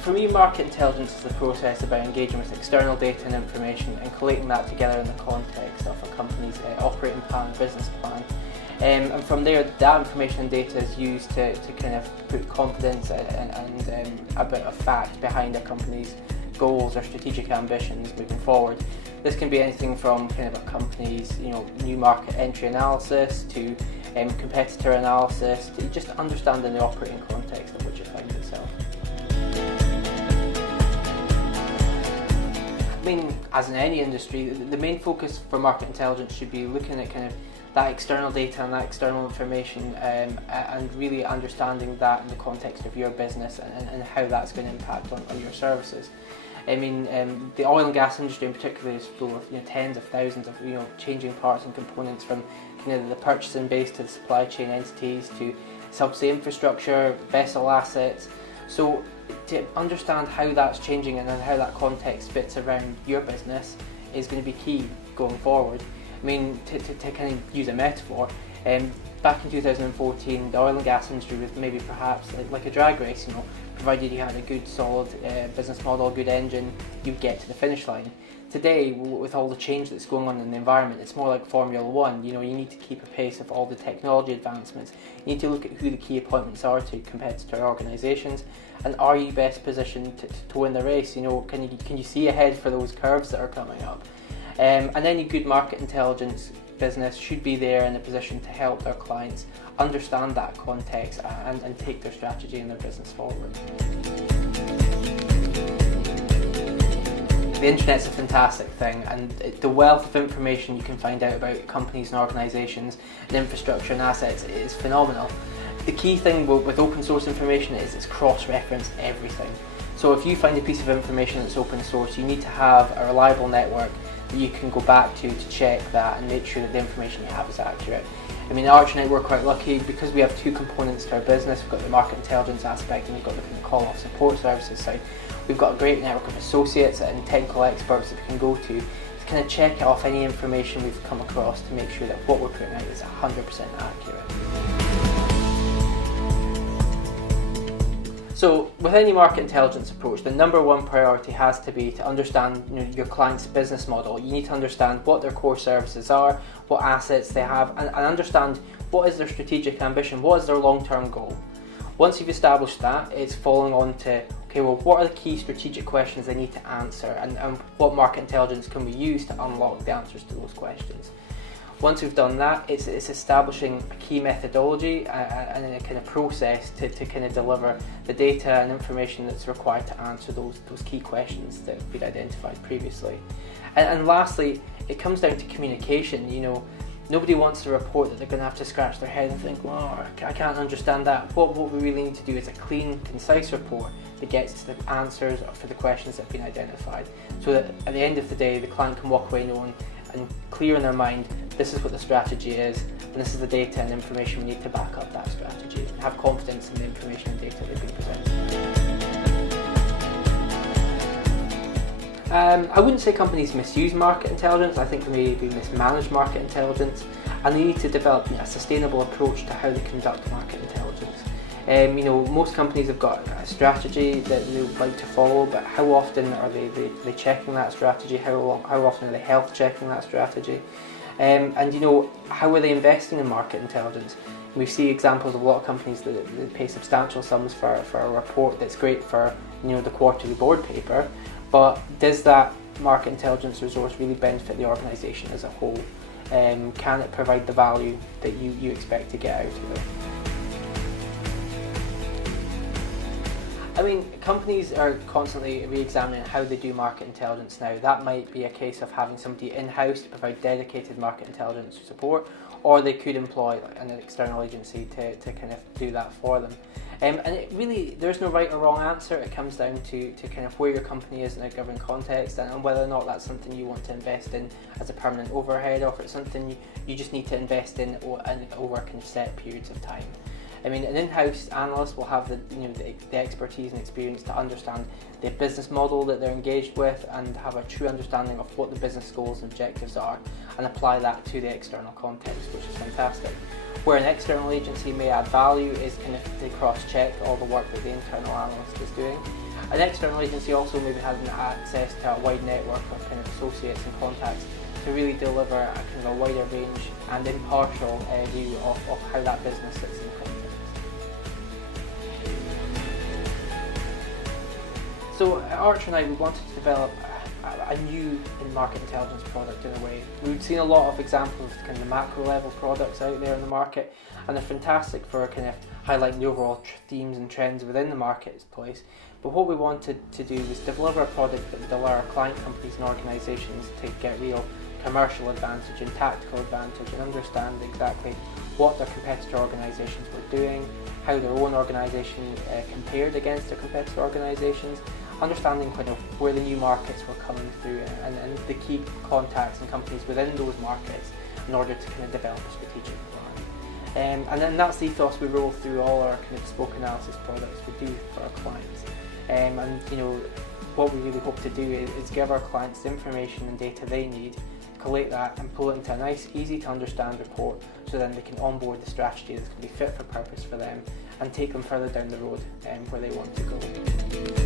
So for me, market intelligence is the process about engaging with external data and information and collating that together in the context of a company's operating plan, business plan. And from there, that information and data is used to kind of put confidence and a bit of fact behind a company's goals or strategic ambitions moving forward. This can be anything from kind of a company's new market entry analysis to competitor analysis to just understanding the operating context in which it finds itself. I mean, as in any industry, the main focus for market intelligence should be looking at kind of that external data and that external information and really understanding that in the context of your business and how that's going to impact on your services. I mean, the oil and gas industry in particular is full of tens of thousands of changing parts and components, from kind of the purchasing base to the supply chain entities to subsea infrastructure, vessel assets. So to understand how that's changing and how that context fits around your business is going to be key going forward. I mean, to kind of use a metaphor, back in 2014, the oil and gas industry was maybe perhaps like a drag race, provided you had a good solid business model, a good engine, you'd get to the finish line. Today, with all the change that's going on in the environment, it's more like Formula One. You need to keep a pace of all the technology advancements. You need to look at who the key appointments are to competitor organisations, and are you best positioned to win the race? Can you see ahead for those curves that are coming up? And any good market intelligence business should be there in a position to help their clients understand that context and take their strategy and their business forward. The internet's a fantastic thing, and the wealth of information you can find out about companies and organisations and infrastructure and assets is phenomenal. The key thing with open source information is it's cross-reference everything. So if you find a piece of information that's open source, you need to have a reliable network that you can go back to check that and make sure that the information you have is accurate. I mean, at ArchNet we're quite lucky because we have two components to our business. We've got the market intelligence aspect and we've got the kind of call-off support services side. We've got a great network of associates and technical experts that we can go to kind of check off any information we've come across to make sure that what we're putting out is 100% accurate. So with any market intelligence approach, the number one priority has to be to understand your client's business model. You need to understand what their core services are, what assets they have, and understand what is their strategic ambition, what is their long-term goal. Once you've established that, it's following on to, okay, well, what are the key strategic questions they need to answer, and what market intelligence can we use to unlock the answers to those questions. Once we've done that, it's establishing a key methodology and a kind of process to kind of deliver the data and information that's required to answer those key questions that we'd identified previously. And lastly, it comes down to communication. Nobody wants to report that they're going to have to scratch their head and think, well, I can't understand that. What we really need to do is a clean, concise report that gets to the answers for the questions that have been identified, so that at the end of the day, the client can walk away knowing and clear in their mind, this is what the strategy is, and this is the data and information we need to back up that strategy, and have confidence in the information and data they've been presented. I wouldn't say companies misuse market intelligence. I think they maybe mismanage market intelligence, and they need to develop a sustainable approach to how they conduct market intelligence. Most companies have got a strategy that they would like to follow, but how often are they checking that strategy? How often are they health checking that strategy? And how are they investing in market intelligence? We see examples of a lot of companies that pay substantial sums for a report that's great for the quarterly board paper, but does that market intelligence resource really benefit the organisation as a whole? Can it provide the value that you expect to get out of it? I mean, companies are constantly re-examining how they do market intelligence now. That might be a case of having somebody in-house to provide dedicated market intelligence support, or they could employ an external agency to kind of do that for them. And there's no right or wrong answer. It comes down to kind of where your company is in a given context and whether or not that's something you want to invest in as a permanent overhead, or if it's something you just need to invest in over kind of set periods of time. I mean, an in-house analyst will have the expertise and experience to understand the business model that they're engaged with and have a true understanding of what the business goals and objectives are, and apply that to the external context, which is fantastic. Where an external agency may add value is kind of to cross-check all the work that the internal analyst is doing, An external agency also maybe has access to a wide network of kind of associates and contacts to really deliver a kind of a wider range and impartial view of how that business sits in the context. So at Archer now, we wanted to develop a new in-market intelligence product in a way. We've seen a lot of examples of kind of the macro level products out there in the market, and they're fantastic for kind of highlighting the overall themes and trends within the marketplace. But what we wanted to do was develop a product that would allow our client companies and organisations to get real commercial advantage and tactical advantage and understand exactly what their competitor organisations were doing, how their own organisation compared against their competitor organisations, understanding kind of where the new markets were coming through and the key contacts and companies within those markets in order to kind of develop a strategic plan. And then that's the ethos we roll through all our kind of bespoke analysis products we do for our clients. And you know, what we really hope to do is give our clients the information and data they need, collate that and pull it into a nice, easy to understand report so then they can onboard the strategy that's going to be fit for purpose for them and take them further down the road where they want to go.